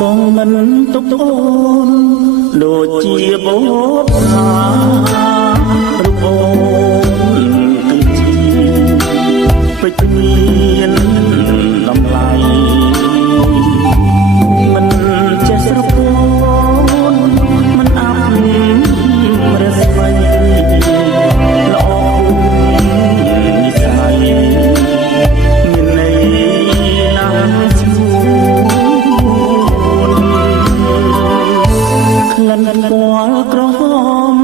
បងមិនទុកអូនដូចជាបបថារូបអូនគឺជាពេជ្រមានតម្លៃមិនចេះស្រពោនមិនអាប់រស្មីល្អនិស័យមានន័យណាស់ស្មួក្លិនពណ៌ក្រហម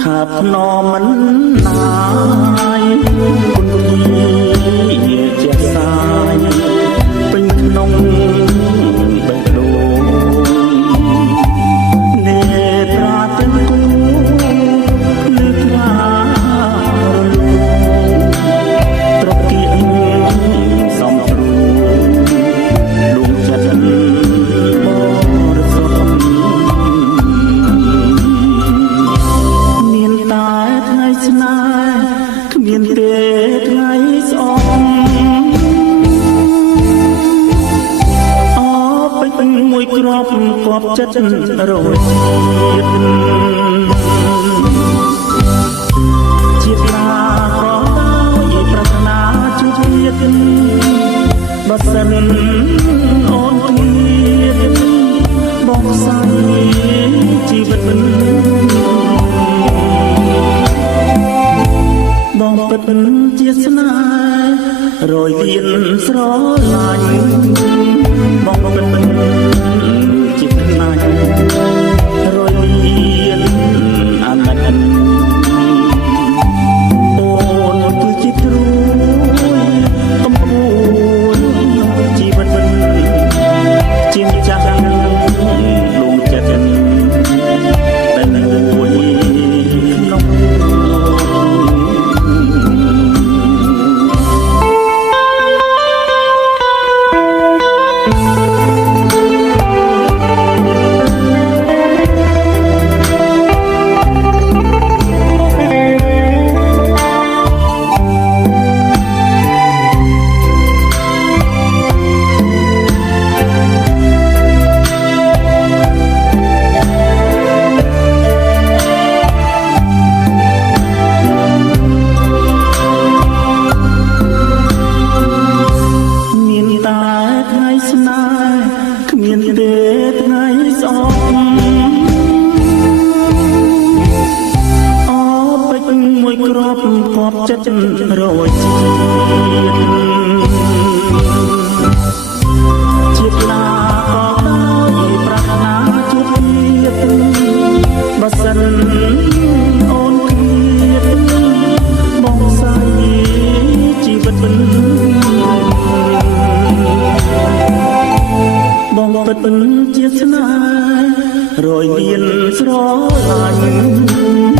ថាភ្នំមិនណាយគុណធាជាសាយពេញក្នុងបេះដូងនេត្រាទាំងគូលើខ្លារលូត្រកៀងសំព្រួលួងចិត្តបរិសុទ្ធមានតែថ្ងៃស្នេហ៍គ្មានទេថ្ងៃស្អប់ពេញមួយគ្រាប់គប់ចិត្តរយជាតិណាក៏ដោយប្រាថ្នាជួបជាតិបើសិនអូនគៀតបងស្អីជីវិតបងពិតជាស្នេហ៍រយលៀនស្រឡាញ់បងពិតជាខ្លាញ់រយលៀនអាណិតអូនគឺជាទ្រូយកំពូលជីវិតជាម្ចាស់លួងចិត្តតែមួយក្នុងមានទេថ្ងៃស្អប់ពេញមួយគ្រាប់គប់ចិត្តរយជាតិណាក៏ដោយប្រាថ្នាជួបជាតិបើសិនអូនគៀតបងស្អីជីវិតបងពិតជាស្នេហ៍រយលៀនស្រឡាញ់